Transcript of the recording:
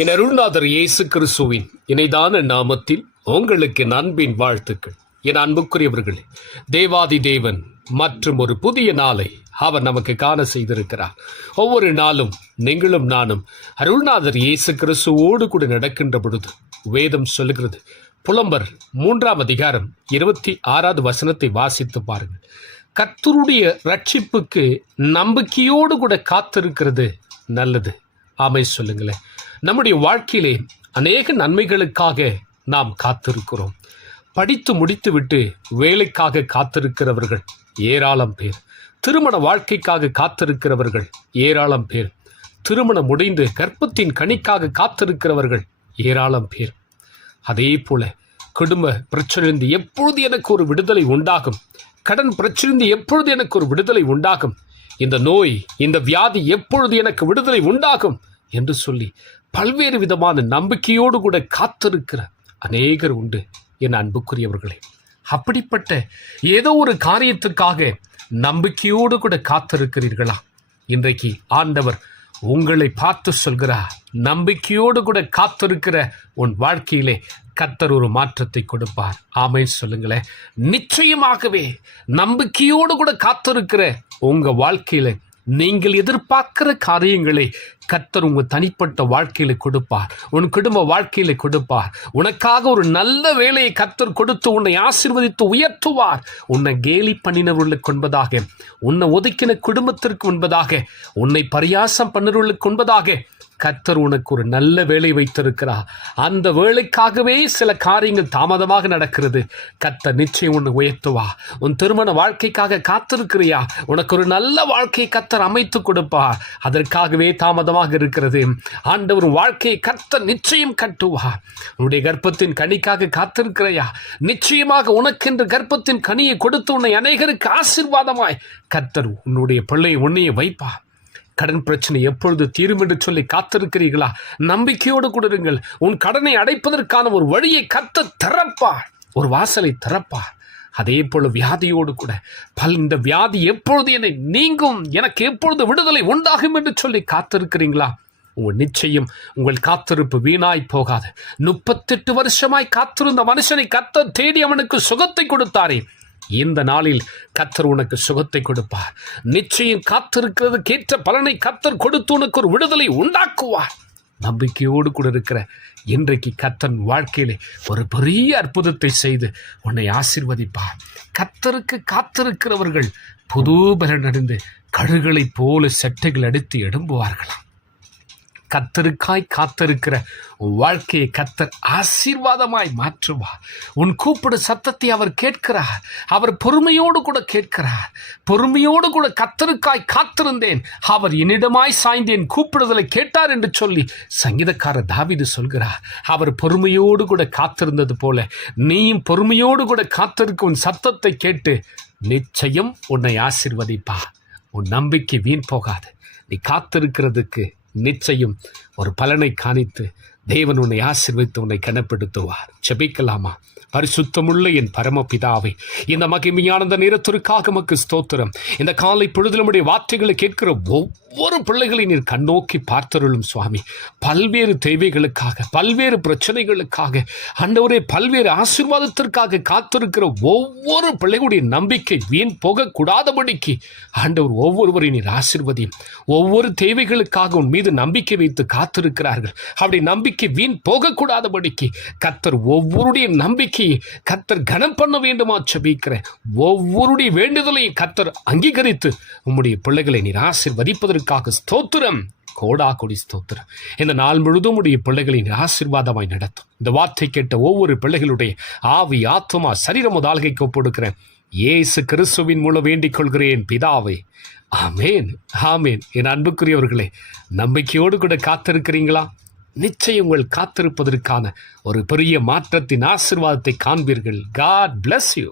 என் அருள்நாதர் இயேசு கிறிஸ்துவின் இணைதான நாமத்தில் உங்களுக்கு அன்பின் வாழ்த்துக்கள். என் அன்புக்குரியவர்களே தேவாதி தேவன் மற்றும் ஒரு புதிய நாளை அவர் நமக்கு காண செய்திருக்கிறார். ஒவ்வொரு நாளும் நீங்களும் நானும் அருள்நாதர் இயேசு கிறிஸ்துவோடு கூட நடக்கின்ற பொழுது வேதம் சொல்லுகிறது. புலம்பர் மூன்றாம் அதிகாரம் இருபத்தி ஆறாவது வசனத்தை வாசித்து பாருங்கள். கர்த்தருடைய ரட்சிப்புக்கு நம்பிக்கையோடு கூட காத்திருக்கிறது நல்லது. ஆமை சொல்லுங்களேன். நம்முடைய வாழ்க்கையிலே அநேக நன்மைகளுக்காக நாம் காத்திருக்கிறோம். படித்து முடித்துவிட்டு வேலைக்காக காத்திருக்கிறவர்கள் ஏராளம் பேர். திருமண வாழ்க்கைக்காக காத்திருக்கிறவர்கள் ஏராளம் பேர். திருமணம் முடிந்து கர்ப்பத்தின் கணிக்காக காத்திருக்கிறவர்கள் ஏராளம் பேர். அதே போல குடும்ப பிரச்சனையிலிருந்து எப்பொழுது எனக்கு ஒரு விடுதலை உண்டாகும்? கடன் பிரச்சனையிலிருந்து எப்பொழுது எனக்கு ஒரு விடுதலை உண்டாகும்? இந்த நோய் இந்த வியாதி எப்பொழுது எனக்கு விடுதலை உண்டாகும்? என்று சொல்லி பல்வேறு விதமான நம்பிக்கையோடு கூட காத்திருக்கிற அநேகர் உண்டு என் அன்புக்குரியவர்களே. அப்படிப்பட்ட ஏதோ ஒரு காரியத்துக்காக நம்பிக்கையோடு கூட காத்திருக்கிறீர்களா? இன்றைக்கு ஆண்டவர் உங்களை பார்த்து சொல்கிறார் நம்பிக்கையோடு கூட காத்திருக்கிற உன் வாழ்க்கையிலே கத்தர் ஒரு மாற்றத்தை கொடுப்பார். ஆமை சொல்லுங்களேன். நிச்சயமாகவே நம்பிக்கையோடு கூட காத்திருக்கிற உங்கள் வாழ்க்கையில் நீங்கள் எதிர்பார்க்கிற காரியங்களை கத்தர் உங்க தனிப்பட்ட வாழ்க்கையில கொடுப்பார். உன் குடும்ப வாழ்க்கையில கொடுப்பார். உனக்காக ஒரு நல்ல வேலையை கத்தர் கொடுத்து உன்னை ஆசிர்வதித்து உயர்த்துவார். உன்னை கேலி பண்ணினவர்களுக்கு என்பதாக உன்னை ஒதுக்கின குடும்பத்திற்கு என்பதாக உன்னை பரியாசம் பண்ணினவர்களுக்கு என்பதாக கத்தர் உனக்கு ஒரு நல்ல வேலை வைத்திருக்கிறார். அந்த வேலைக்காகவே சில காரியங்கள் தாமதமாக நடக்கிறது. கத்தர் நிச்சயம் உன்னை உயர்த்துவா. உன் திருமண வாழ்க்கைக்காக காத்திருக்கிறியா? உனக்கு ஒரு நல்ல வாழ்க்கையை கத்தர் அமைத்து கொடுப்பா அதற்காகவே தாமதமாக இருக்கிறது. ஆண்டவர் வாழ்க்கையை கத்தர் நிச்சயம் கட்டுவா உன்னுடைய கர்ப்பத்தின் கனிக்காக காத்திருக்கிறையா? நிச்சயமாக உனக்கென்று கர்ப்பத்தின் கனியை கொடுத்து உன்னை அநேகருக்கு ஆசீர்வாதமாய் கத்தர் உன்னுடைய பிள்ளையை உன்னையே வைப்பா கடன் பிரச்சனை எப்பொழுது தீரும் என்று சொல்லி காத்திருக்கிறீர்களா? நம்பிக்கையோடு கொடுங்கள் உன் கடனை அடைப்பதற்கான ஒரு வழியை கத்த திறப்பா ஒரு வாசலை திறப்பா அதே போல வியாதியோடு கூட. பல் இந்த வியாதி எப்பொழுது என்னை நீங்கும்? எனக்கு எப்பொழுது விடுதலை உண்டாகும் என்று சொல்லி காத்திருக்கிறீங்களா? உங்கள் நிச்சயம் உங்கள் காத்திருப்பு வீணாய் போகாது. முப்பத்தெட்டு வருஷமாய் காத்திருந்த மனுஷனை கத்த தேடி அவனுக்கு சுகத்தை கொடுத்தாரே. இந்த நாளில் கத்தர் உனக்கு சுகத்தை கொடுப்பார். நிச்சயம் காத்திருக்கிறது கேட்ட பலனை கத்தர் கொடுத்து உனக்கு ஒரு விடுதலை உண்டாக்குவார். நம்பிக்கையோடு கூட இருக்கிற இன்றைக்கு கத்தன் வாழ்க்கையிலே ஒரு பெரிய அற்புதத்தை செய்து உன்னை ஆசிர்வதிப்பார். கத்தருக்கு காத்திருக்கிறவர்கள் புது பலனடைந்து கழுகளைப் போல செட்டைகள் அடித்து எழும்புவார்களாம். கத்தருக்காய் காத்திருக்கிற உன் வாழ்க்கையை கத்தர் ஆசீர்வாதமாய் மாற்றுவார். உன் கூப்பிடு சத்தத்தை அவர் கேட்கிறார். அவர் பொறுமையோடு கூட கேட்கிறார். பொறுமையோடு கூட கத்தருக்காய் காத்திருந்தேன். அவர் என்னிடமாய் சாய்ந்தேன். கூப்பிடுதலை கேட்டார் என்று சொல்லி சங்கீதக்காரர் தாவிது சொல்கிறார். அவர் பொறுமையோடு கூட காத்திருந்தது போல நீயும் பொறுமையோடு கூட காத்திருக்கும் உன் சத்தத்தை கேட்டு நிச்சயம் உன்னை ஆசிர்வதிப்பா உன் நம்பிக்கை வீண் போகாது. நீ காத்திருக்கிறதுக்கு நிச்சயம் ஒரு பலனை காணித்து தேவன் உன்னை ஆசிர்வித்து உன்னை கனப்படுத்துவார். செபிக்கலாமா பரிசுத்தமுள்ள என் பரமபிதாவை இந்த மகிமையான இந்த நேரத்திற்காக மக்கு ஸ்தோத்திரம். இந்த காலை பொழுது நம்முடைய வார்த்தைகளை கேட்கிற ஒவ்வொரு பிள்ளைகளை நீர் கண்ணோக்கி பார்த்தருளும் சுவாமி. பல்வேறு தேவைகளுக்காக பல்வேறு பிரச்சனைகளுக்காக ஆண்டவரே பல்வேறு ஆசீர்வாதத்திற்காக காத்திருக்கிற ஒவ்வொரு பிள்ளைகளுடைய நம்பிக்கை வீண் போகக்கூடாதபடிக்கு ஆண்டவர் ஒவ்வொருவரையும் நீர் ஆசிர்வதியும். ஒவ்வொரு தேவைகளுக்காக உன் மீது நம்பிக்கை வைத்து காத்திருக்கிறார்கள். அப்படி நம்பிக்கை வீண் போகக்கூடாதபடிக்கு கத்தர் ஒவ்வொருடைய நம்பிக்கையை கத்தர் கனம் பண்ண வேண்டுமா சபிக்கிற ஒவ்வொருடைய வேண்டுதலையும் கத்தர் அங்கீகரித்து உம்முடைய பிள்ளைகளை நீர் ஆசிர்வதிப்பதற்காக ஸ்தோத்திரம். கோடா கொடி ஸ்தோத்திரம். இந்த நாள் முழுதும் உடைய பிள்ளைகளின் ஆசீர்வாதமாய் நடத்தும். இந்த வார்த்தை கேட்ட ஒவ்வொரு பிள்ளைகளுடைய ஆவி ஆத்மா சரீரம் முதல்கைக்கு ஒப்படுக்கிறேன். இயேசு கிறிஸ்துவின் மூலம் வேண்டிக் கொள்கிறேன் பிதாவே. ஆமேன் ஆமேன். என் அன்புக்குரியவர்களே நம்பிக்கையோடு கூட காத்திருக்கிறீங்களா? நிச்சயம் உங்கள் காத்திருப்பதற்கான ஒரு பெரிய மாற்றத்தின் ஆசிர்வாதத்தை காண்பீர்கள். God bless you